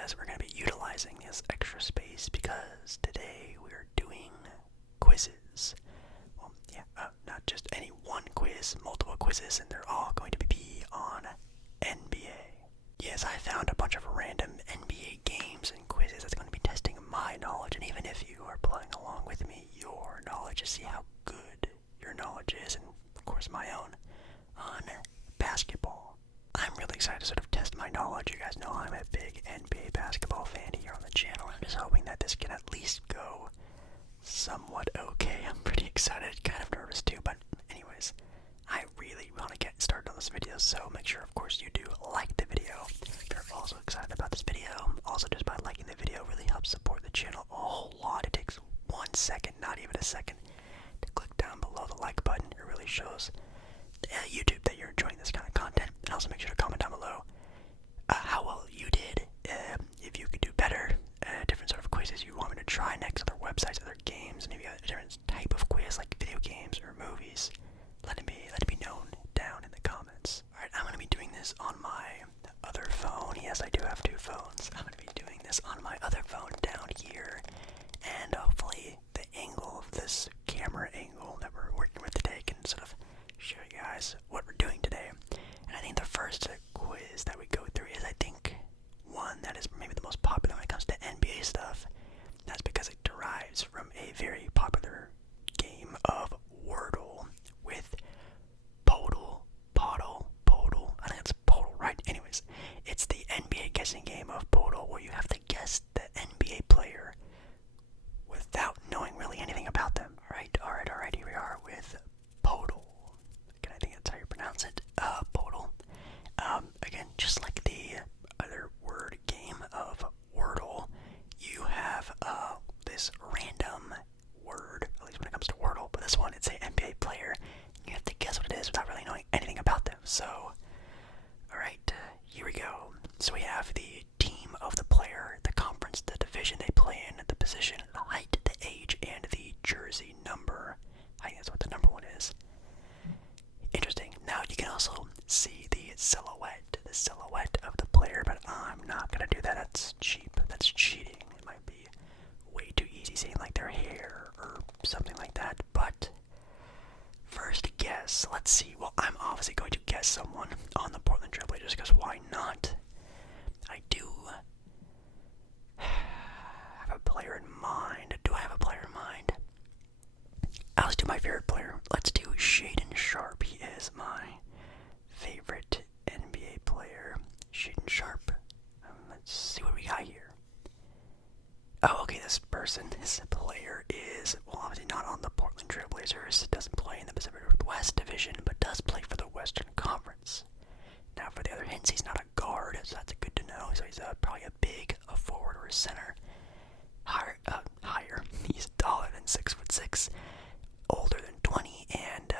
because we're going to be utilizing this extra space because today we're doing quizzes. Well, yeah, not just any one quiz, multiple quizzes, and they're all going to be on NBA. Yes, I found a bunch of random NBA games and quizzes that's going to be testing my knowledge, and even if you are playing along with me, your knowledge, to see how good your knowledge is, and of course my own, on basketball. I'm really excited to sort of test my knowledge. You guys know I'm a big NBA basketball fan here on the channel. I'm just hoping that this can at least go somewhat okay. I'm pretty excited, kind of nervous too, but anyways, I really want to get started on this video, so make sure, of course, you do like the video. If you're also excited about this video, also just by liking the video really helps support the channel a whole lot. It takes 1 second, not even a second, to click down below the like button. It really shows YouTube that you're enjoying this kind of content, and also make sure to comment down below how well you did, if you could do better, different sort of quizzes you want me to try next, other websites, other games, and if you have a different type of quiz like video games or movies. Let it be known down in the comments. Alright, I'm going to be doing this on my other phone. Yes, I do have two phones. I'm going to be doing this on my other phone down here, and hopefully the angle of this camera angle that we're working with today can sort of show you guys what we're doing today. And I think the first quiz that we go through is, I think, one that is maybe the most popular when it comes to NBA stuff. That's because it derives from a very popular game of Wordle with Poeltl. I think it's Poeltl, right? Anyways, it's the NBA guessing game of Poeltl, where you have to guess the NBA player without knowing really anything about them. Alright, here we are with Poeltl. Again, I think that's how you pronounce it. Poeltl. Again, just like the other word game of Wordle, you have this random word, at least when it comes to Wordle, but this one, it's an NBA player. You have to guess what it is without really knowing anything about them. So, alright, here we go. So we have the team of the player, the conference, the division they play in, the position, the height, the age, and the jersey number. I think that's what the number one is. Interesting. Now you can also see the silhouette of the player, but I'm not gonna do that. That's cheap. That's cheating. It might be way too easy seeing like their hair or something like that. But first guess. Let's see. Well, I'm obviously going to guess someone on the Portland Trail Blazers because why not? I do have a player in mind. Do I have a player in mind? Let's do my favorite player. Let's do Shaedon Sharpe. He is my favorite NBA player. Shaedon Sharpe. Let's see what we got here. Oh, okay, this player is, well, obviously not on the Portland Trail Blazers. Doesn't play in the Pacific Northwest Division, but does play for the Western Conference. Now, for the other hints, he's not a guard, so that's good to know. So he's probably a forward or a center. Higher. He's taller than 6'6", older than 20, and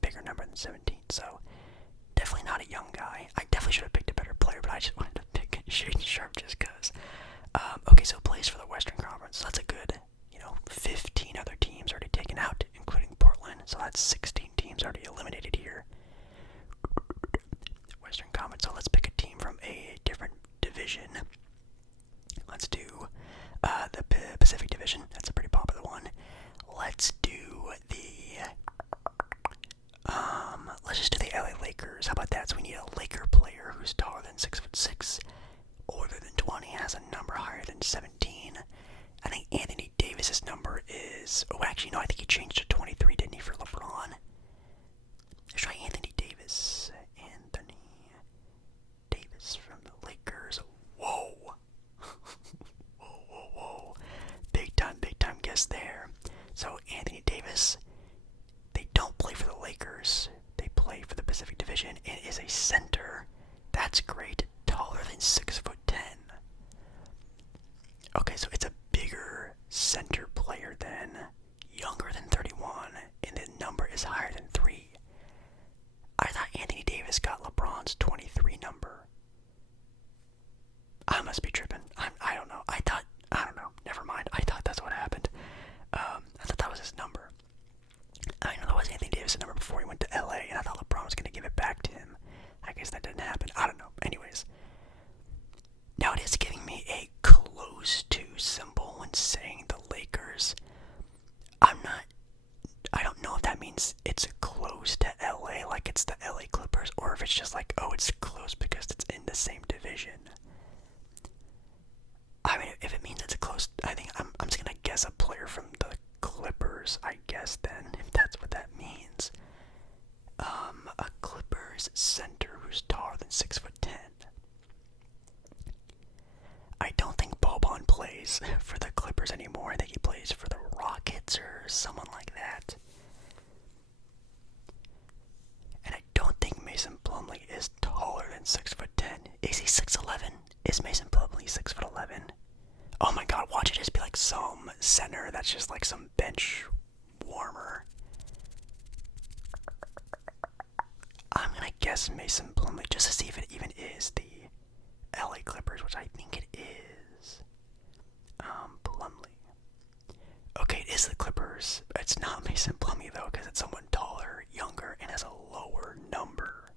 bigger number than 17. So definitely not a young guy. I definitely should have picked a better player, but I just wanted to pick Shaedon Sharpe just because. Okay, so plays for the Western Conference. So that's a good, 15 other teams already taken out, including Portland. So that's 16 teams already eliminated here. Western Conference. So let's pick a team from a different division. Let's do the Pacific Division. That's a pretty popular one. Let's do let's just do the LA Lakers. How about that? So we need a Laker player who's taller than 6'6", older than 20, has a number higher than 17. I think Anthony Davis's number is, oh, actually, no, I think he changed to 23, didn't he, for LeBron? Let's try Anthony Davis. Anthony Davis from the Lakers. Whoa. Whoa. Big time guess there. So, Anthony Davis, they don't play for the Lakers. They play for the Pacific Division and is a center. That's great. Taller than 6'10". Okay, so it's a bigger center player than, younger than 31, and the number is higher than 3. I thought Anthony Davis got LeBron's 23 number. I must be tripping. I don't know. I don't know. Never mind. I thought that's what happened. I thought that was his number. I know that was Anthony Davis' number before he went to LA, and I thought LeBron was going to give it back to him. I guess that didn't happen. I don't know. Anyways. Now it is giving me I don't think Boban plays for the Clippers anymore. I think he plays for the Rockets or someone like that. And I don't think Mason Plumlee is taller than 6'10". Is he 6'11"? Is Mason Plumlee 6'11"? Oh my god, watch it just be like some center that's just like some bench warmer. I'm gonna guess Mason Plumlee just to see if it even is the LA Clippers, which I think it is. Plumlee. Okay, it is the Clippers. It's not Mason Plumlee though, because it's someone taller, younger, and has a lower number.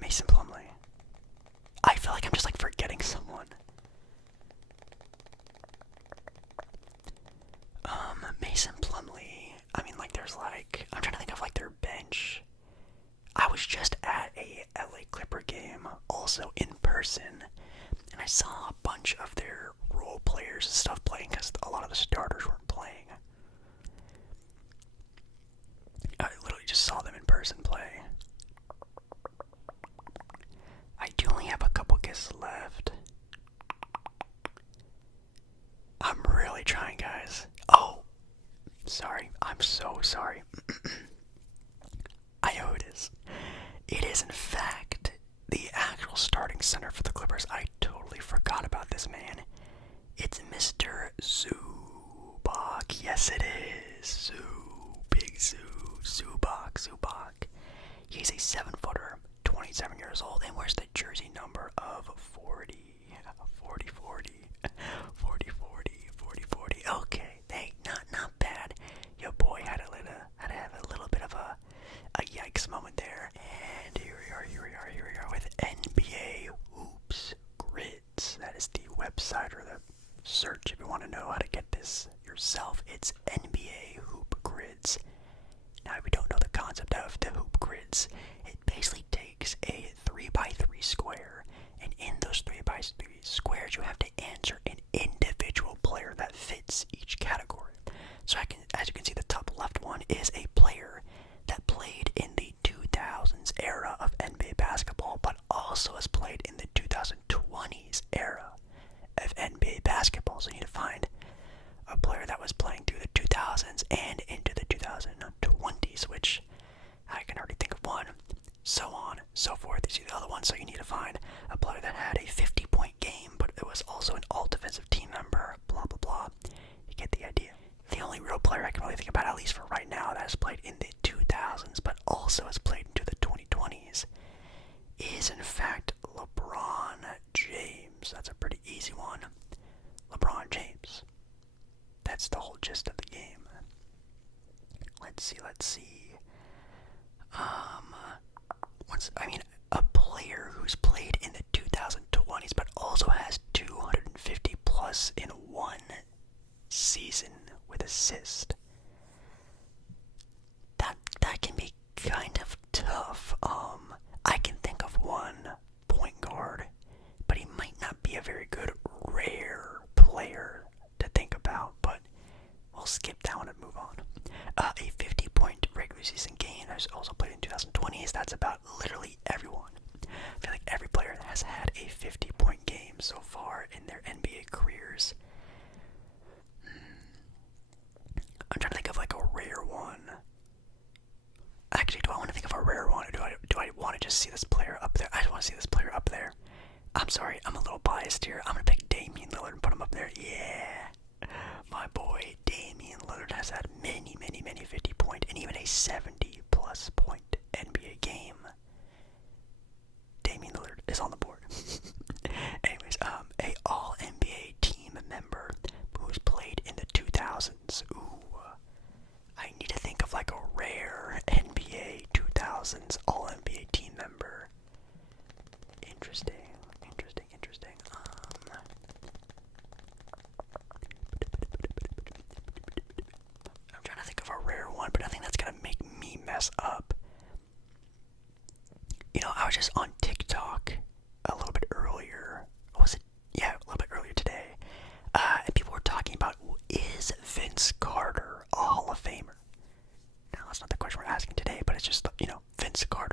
Mason Plumlee. I feel like I'm just like forgetting someone. Mason Plumlee. I mean, like, there's like, I'm trying to think of like their bench. I was just at a LA Clipper game, also in person, and I saw a bunch of their role players and stuff playing because a lot of the starters weren't playing. I literally just saw them in person play. I do only have a couple guesses left. I'm really trying, guys. Oh, sorry. I'm so sorry. I know who it is. It is, in fact, the actual starting center for the Clippers. I totally forgot about this man. It's Mr. Zubac. Yes, it is. Big Zubac. He's a 7-footer, 27 years old, and wears the jersey number of 40. Okay, hey, not bad. Your boy had to have a little bit of a yikes moment there. And here we are with NBA Hoops Grids. That is the website or the search if you want to know how to get this yourself. It's NBA Hoop Grids. Now, if you don't know the concept of the hoop grids, it basically takes a 3x3 square, and in those 3x3 squares, you have to answer an individual player that fits each category. So as you can see, the top left one is a player that played in the 2000s era of NBA basketball, but also has played in the 2020s era of NBA basketball. So you need to find a player that was playing through the 2000s and into the 2020s, which I can already think of one, so on, so forth. You see the other one, so you need to find a player that had a 50-point game, but it was also an all-defensive team member, blah, blah, blah. You get the idea. The only real player I can really think about, at least for right now, that has played in the 2000s, but also has played into the 2020s, is in fact LeBron James. That's a pretty easy one. LeBron James. That's the whole gist of the game. Let's see. A player who's played in the 2020s, but also has 250 plus in one season with assist. That can be kind of tough. I can think of one point guard, but he might not be a very good rare player to think about, but we'll skip that one and move on. A 50-point regular season game has also played in 2020s. That's about literally everyone. I feel like every player has had a 50-point game so far in their NBA careers. I'm trying to think of like a rare one. Actually, do I want to think of a rare one, or do I want to just see this player up there? I just want to see this player up there. I'm sorry, I'm a little biased here. I'm going to pick Damian Lillard and put him up there. Yeah. My boy Damian Lillard has had many 50-point and even a 70-plus point NBA game. Damian Lillard is on the board. Anyways, a All-NBA team member who's played in the 2000s. Ooh, I need to think of like a rare NBA 2000s All-NBA team member. Interesting. I'm trying to think of a rare one, but I think that's gonna make me mess up. You know, I was just on TikTok a little bit earlier. Was it? Yeah, a little bit earlier today. And people were talking about, is Vince Carter a Hall of Famer? Now, that's not the question we're asking today, but it's just, Vince Carter.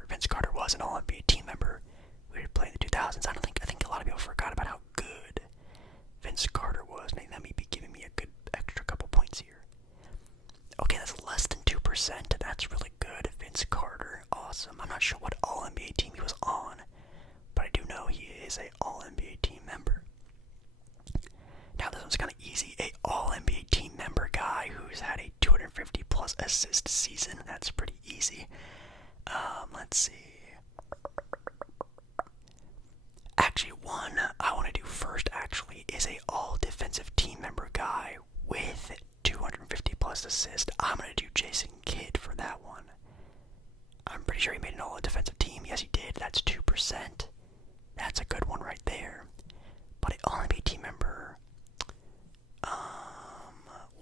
sure what All-NBA team he was on, but I do know he is a All-NBA team member. Now this one's kind of easy. A All-NBA team member guy who's had a 250 plus assist season. That's pretty easy. Let's see. Actually, one I want to do first actually is a all defensive team member guy with 250 plus assists. I'm going to do Jason Kidd for that one. I'm pretty sure he made an all defensive team. Yes, he did. That's 2%. That's a good one right there. But an all-NBA team member,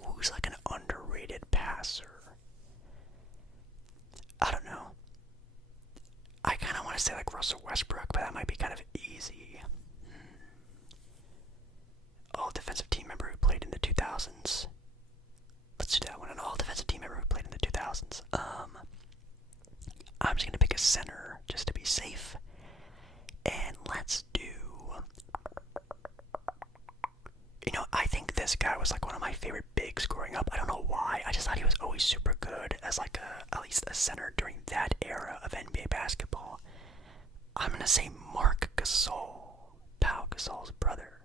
who's like an underrated passer? I don't know. I kind of want to say like Russell Westbrook, but that might be kind of easy. All defensive team member who played in the 2000s. Let's do that one. An all defensive team member who played in the 2000s. I'm just gonna pick a center just to be safe, and let's do. I think this guy was like one of my favorite bigs growing up. I don't know why. I just thought he was always super good as like at least a center during that era of NBA basketball. I'm gonna say Marc Gasol, Pau Gasol's brother.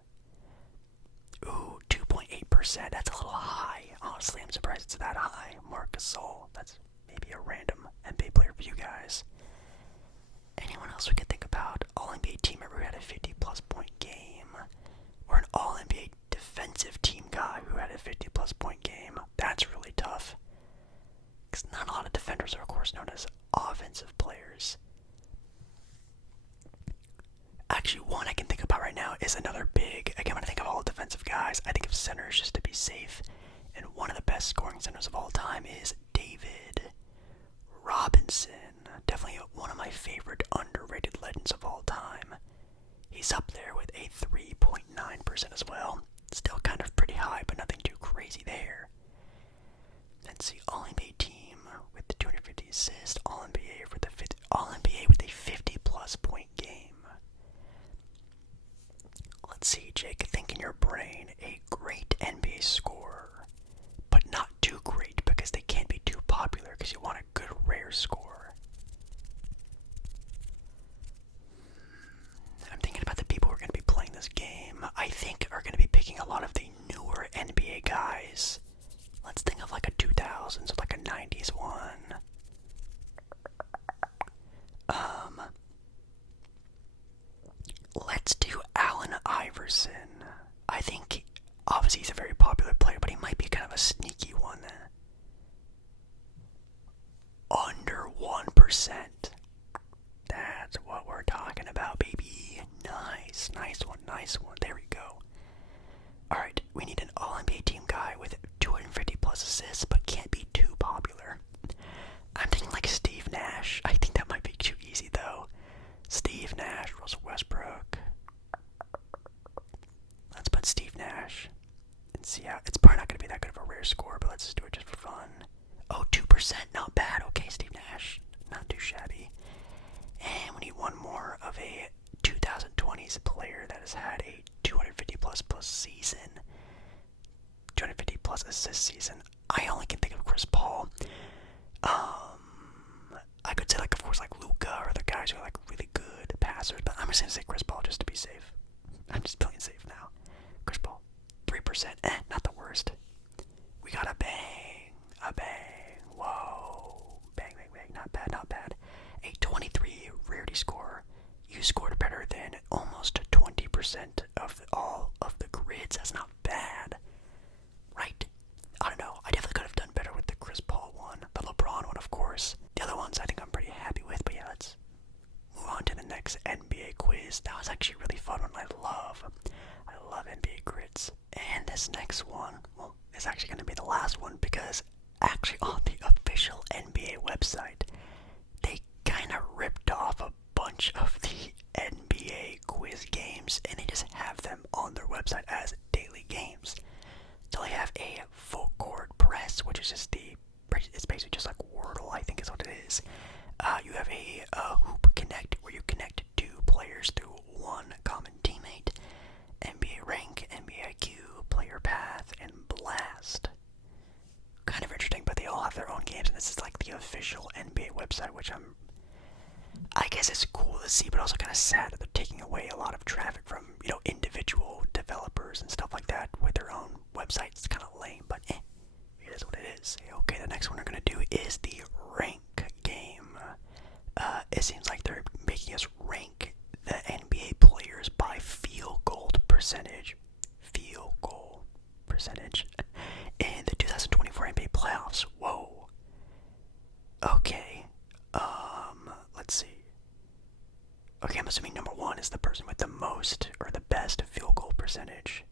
Ooh, 2.8%. That's a little high. Honestly, I'm surprised it's that high. Marc Gasol. That's maybe a random NBA player for you guys. Anyone else we could think about? All-NBA team member who had a 50-plus point game. Or an All-NBA defensive team guy who had a 50-plus point game. That's really tough. Because not a lot of defenders are, of course, known as offensive players. Actually, one I can think about right now is another big. Again, when I think of all defensive guys, I think of centers just to be safe. And one of the best scoring centers of all time is David Robinson. Definitely one of my favorite underrated legends of all time. He's up there with a 3.9% as well. Still kind of pretty high, but nothing too crazy there. Let's see, All-NBA team with the 250 assists, All-NBA with a 50-plus point game. Let's see, Jake, think in your brain. A great NBA scorer, but not too great because they can't be too popular because you want a good rare scorer. I'm thinking about the people who are going to be playing this game. I think are going to be picking a lot of the newer NBA guys. Let's think of like a 2000s or like a 90s one. Let's do Allen Iverson. I think, obviously he's a very popular player, but he might be kind of a sneaky one. Under 1%. That's what we're talking about, baby. Nice one. There we go. Alright, we need an All-NBA team guy with 250 plus assists, but can't be too popular. I'm thinking like Steve Nash. I think that might be too easy, though. Steve Nash, Russell Westbrook. Let's put Steve Nash and see how. It's probably not going to be that good of a rare score, but let's just do it just for fun. Oh, 2%, not bad. Okay, Steve Nash, not too shabby. And we need one more of a 2020s player that has had a 250 plus season, 250 plus assist season. I only can think of Chris Paul. I could say like, of course, like Luka or the guys who are like really good passers, but I'm just gonna say Chris Paul just to be safe. I'm just playing safe now. Chris Paul, 3%, not the worst. We got a bang. Whoa, bang, not bad. A 23 rarity score. You scored better than almost 20% of all of the grids. That's not bad, right? I don't know. I definitely could have done better with the Chris Paul one, the LeBron one, of course. The other ones I think I'm pretty happy with, but yeah, let's move on to the next NBA quiz. That was actually a really fun one. I love NBA grids. And this next one, well, is actually going to be the last one because actually on the official NBA website, they kind of ripped off a bunch of the NBA quiz games and they just have them on their website as daily games. So they have a full court press, which is just it's basically just like Wordle, I think is what it is. You have a hoop connect where you connect two players through one common teammate. NBA rank, NBA IQ, player path, and blast. Kind of interesting, but they all have their own games, and this is like the official NBA website, which I'm I guess it's cool to see, but also kind of sad that they're taking away a lot of traffic from, individual developers and stuff like that with their own websites. It's kind of lame, but it is what it is. Okay, the next one we're going to do is the rank game. It seems like they're making us rank the NBA players by field goal percentage. Field goal percentage. In the 2024 NBA playoffs. Whoa. Okay. Let's see. Okay, I'm assuming number one is the person with the most or the best field goal percentage.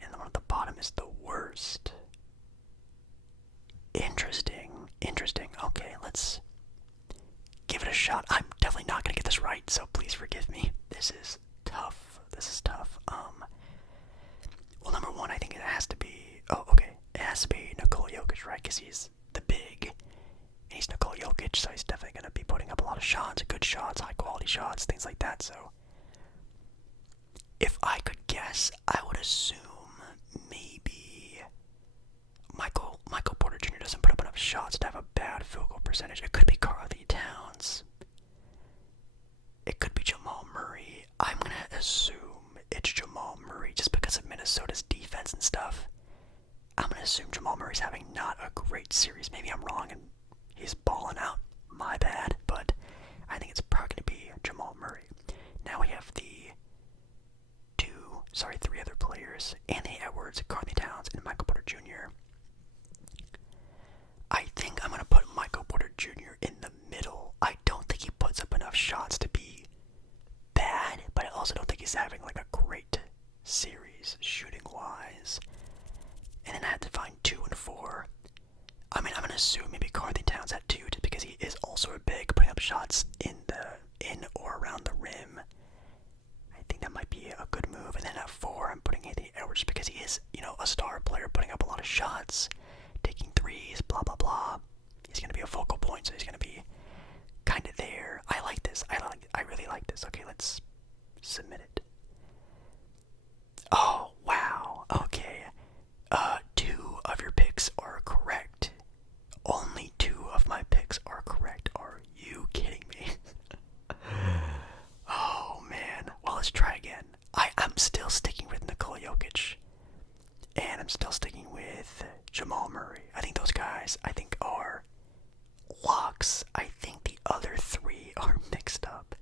And the one at the bottom is the worst. Interesting. Okay, let's give it a shot. I'm definitely not gonna get this right, so please forgive me. This is tough. Well, number one, I think it has to be. Oh, okay. It has to be Nikola Jokic, right? Because he's the big. And he's Nikola Jokic, so he's definitely gonna be putting up a lot of shots, good shots, high quality shots, things like that. So, if I could guess, I would assume maybe Michael Porter Jr. doesn't put up enough shots to have a bad field goal percentage. It could be Karl Anthony Towns. It could be Jamal Murray. I'm gonna assume it's Jamal Murray just because of Minnesota's defense and stuff. I'm gonna assume Jamal Murray's having not a great series. Maybe I'm wrong and he's balling out. My bad, but I think it's probably gonna be Jamal Murray. Now we have the three other players: Anthony Edwards, Karl Anthony Towns, and Michael Porter Jr. I think I'm gonna put Michael Porter Jr. in the middle. I don't think he puts up enough shots to be bad, but I also don't think he's having like a great series shooting wise. And then I had to find 2 and 4. I mean, I'm gonna assume maybe Karl Anthony Towns at 2 just because he is also a big, putting up shots in or around the rim. I think that might be a good move. And then at 4, I'm putting Anthony Edwards because he is, a star player, putting up a lot of shots, taking threes, blah blah blah. He's gonna be a focal point, so he's gonna be kind of there. I like this. I really like this. Okay, let's submit it. Oh wow. Okay. 2 of your picks are correct. Only 2 of my picks are correct. Are you kidding me? Oh man. Well, let's try again. I'm still sticking with Nikola Jokic. And I'm still sticking with Jamal Murray. I think those guys, are locks. I think the other 3 are mixed up.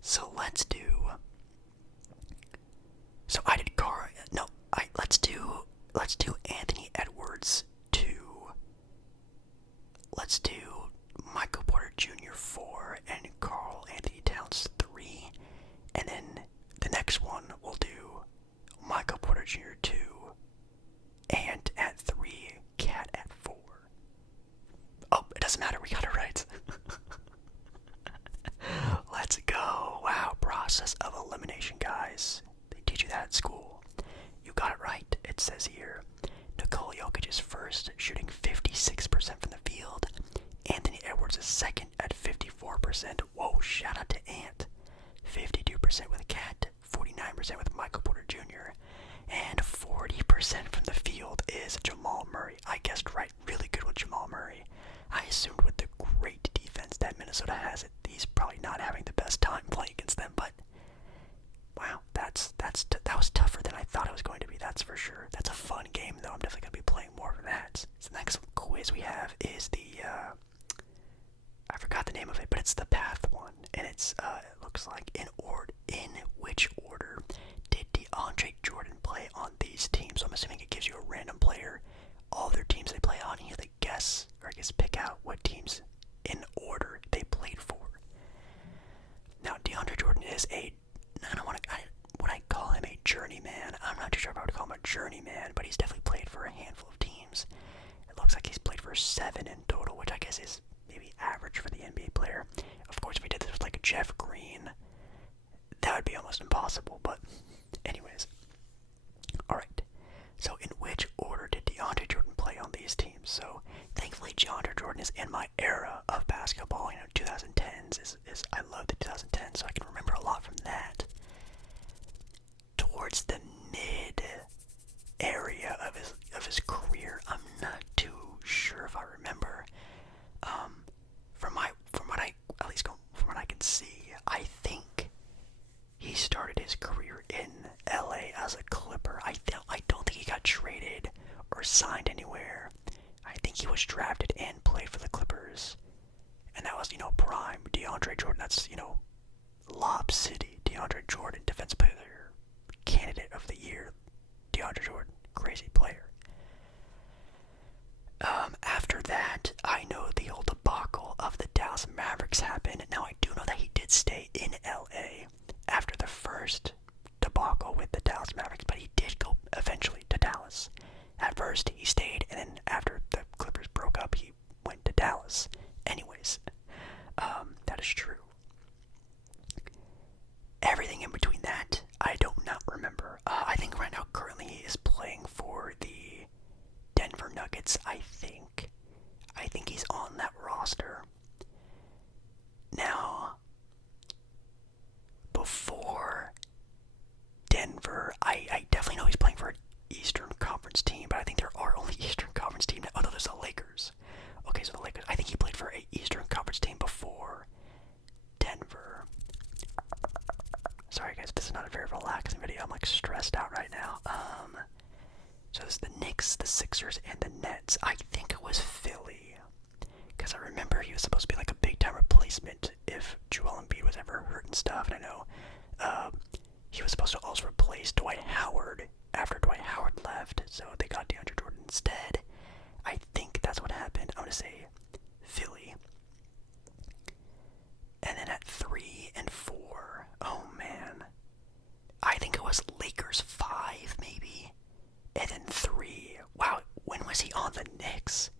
So let's do. So I did let's do Anthony Edwards 2. Let's do Michael Porter Jr. 4 and Karl Anthony Towns 3. And then the next one we'll do Michael Porter Jr. 2 and at 3, Cat at 4. Oh, it doesn't matter, we got it right. Let's go. Wow, process of elimination, guys. They teach you that at school. You got it right. It says here, Nikola Jokic is first, shooting 56% from the field. Anthony Edwards is second at 54%. Whoa, shout out to Ant. 52% with Cat, 49% with Michael Porter Jr., and 40% from the field is Jamal Murray. I guessed right, really good with Jamal Murray. I assumed with the great defense that Minnesota has, he's probably not having the best time playing against them, but wow, that was tougher than I thought it was going to be, that's for sure. That's a fun game, though. I'm definitely going to be playing more of that. So the next quiz we have is the, I forgot the name of it, but it's the path one, and it's, it looks like, in which order did DeAndre Jordan play on these teams? So I'm assuming it gives you a random player, all their teams they play on, and you have to guess, or I guess pick out what teams in order they played for. Now, DeAndre Jordan is would I call him a journeyman? I'm not too sure if I would call him a journeyman, but he's definitely played for a handful of teams. It looks like he's played for 7 in total, which I guess is maybe average for the NBA player. Of course, if we did this with like Jeff Green, that would be almost impossible, but anyways. Alright, so in which order did DeAndre Jordan play on these teams? So thankfully DeAndre Jordan is in my era of basketball. 2010s is I love the 2010s, so I can remember a lot from that. Towards the mid area of his career, I'm not too sure if I remember. From what Dallas Mavericks happened. Now, I do know that he did stay in LA after the first debacle with the Dallas Mavericks, but he did go eventually to Dallas. At first, he stayed, and then after the Clippers broke up, he went to Dallas. Anyways, that is true. Everything in between that, I don't not remember. I think right now, currently, he is playing for the Denver Nuggets, I think. I think he's on that roster. Now, before Denver, I definitely know he's playing for an Eastern Conference team, but I think there are only Eastern Conference teams. Oh, no, there's the Lakers. Okay, so the Lakers, I think he played for an Eastern Conference team before Denver. Sorry guys, this is not a very relaxing video. I'm like stressed out right now. So there's the Knicks, the Sixers, and the Nets. I think it was Philly, because I remember he was supposed to be like a big time replacement if Joel Embiid was ever hurt and stuff. And I know he was supposed to also replace Dwight Howard after Dwight Howard left, so they got DeAndre Jordan instead. I think that's what happened. I'm gonna say Philly. And then at 3 and 4, oh man, I think it was Lakers 5 maybe, and then 3. Wow, when was he on the Knicks?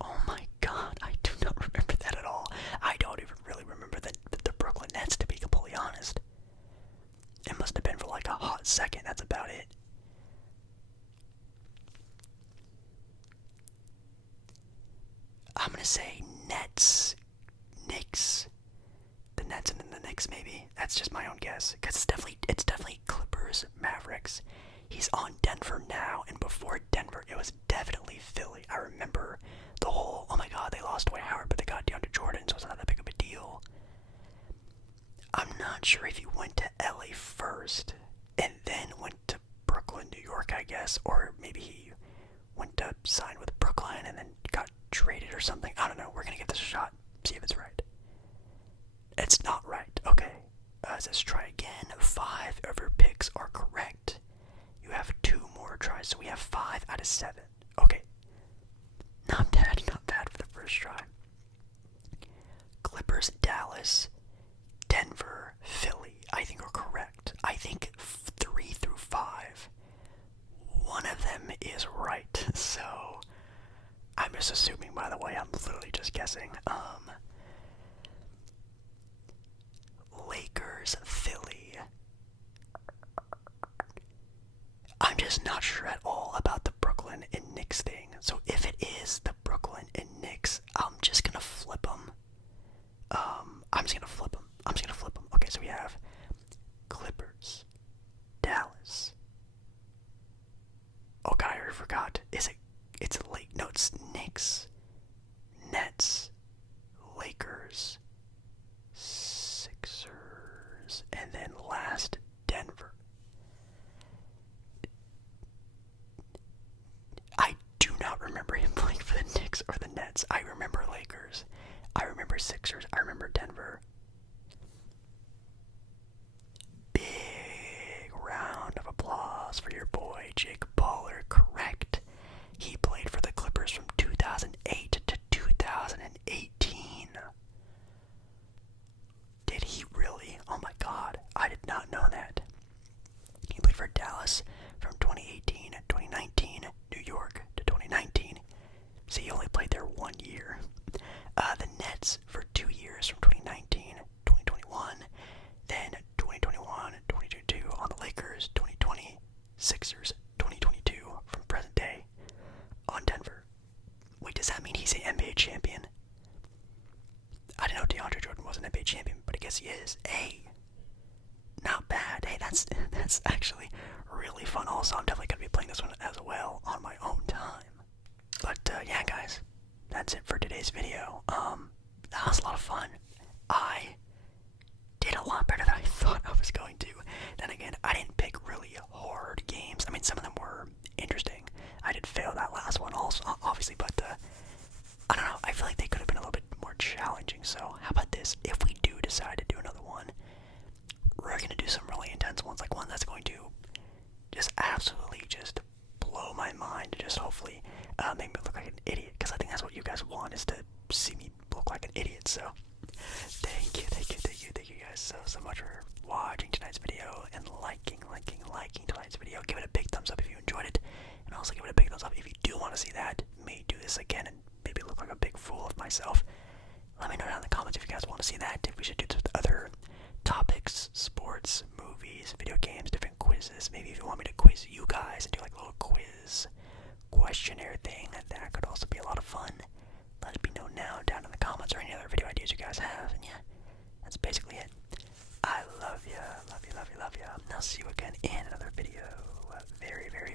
Oh my god, I do not remember that at all. I don't even really remember the Brooklyn Nets, to be completely honest. It must have been for like a hot second, that's about it. I'm gonna say Nets, Knicks, the Nets and then the Knicks maybe. That's just my own guess, because it's definitely Clippers, Mavericks. He's on Denver now, and before Denver, it was definitely Philly. I remember the whole, oh my god, they lost Dwight Howard, but they got DeAndre Jordan, so it's not that big of a deal. I'm not sure if he went to LA first, and then went to Brooklyn, New York, I guess, or maybe he went to sign with Brooklyn and then got traded or something. I don't know. We're gonna give this a shot, see if it's right. It's not right. Okay. Let's try again. 5 of your picks are correct. You have 2 more tries, so we have 5 out of 7. Okay. Not bad, not bad for the first try. Clippers, Dallas, Denver, Philly, I think are correct. I think 3 through 5. One of them is right, so I'm just assuming, by the way, I'm literally just guessing. Lakers, Philly. I'm just not sure at all about the Brooklyn and Knicks thing. So if it is the Brooklyn and Knicks, I'm just gonna flip them. Okay, so we have Clippers, Dallas. Oh god, I already forgot. It's Knicks, Nets, Lakers, Sixers, and then last, Denver. I do not remember him playing for the Knicks or the Nets. I remember Lakers. I remember Sixers. I remember Denver. Big round of applause for your boy, Jake Baller. Correct. He played for the Clippers from 2008 to 2018. Did he really? Oh my god, I did not know that. He played for Dallas from 2018 to 2019, New York to 2019. So he only played there 1 year. The Nets for 2 years from 2019 to 2021. Then 2021 and 2022 on the Lakers, 2020 Sixers, 2022 from present day on Denver. Wait, does that mean he's an NBA champion? I didn't know DeAndre Jordan was an NBA champion, but I guess he is. Hey, not bad. Hey, that's actually really fun. Also, I'm definitely going to be playing this one as well on my own time. But yeah, guys, that's it for today's video. That was a lot of fun. I did a lot better than I thought I was going to. Then again, I didn't pick really hard games. I mean, some of them were interesting. I did fail that last one also, obviously, but I don't know. I feel like they could have been a little bit more challenging. So how about this? If we do decide to do another one, we're going to do some really intense ones, like one that's going to just absolutely just blow my mind, just hopefully make me look like an idiot, because I think that's what you guys want, is to see me look like like an idiot. So thank you guys so much for watching tonight's video and liking tonight's video. Give it a big thumbs up if you enjoyed it, and also give it a big thumbs up if you do want to see that. Me do this again and maybe look like a big fool of myself. Let me know down in the comments if you guys want to see that. If we should do this with other topics, sports, movies, video games, different quizzes. Maybe if you want me to quiz you guys and do like a little quiz questionnaire thing, that could also be a lot of fun. Let me know now down in the comments or any other video ideas you guys have. And yeah, that's basically it. I love ya. And I'll see you again in another video very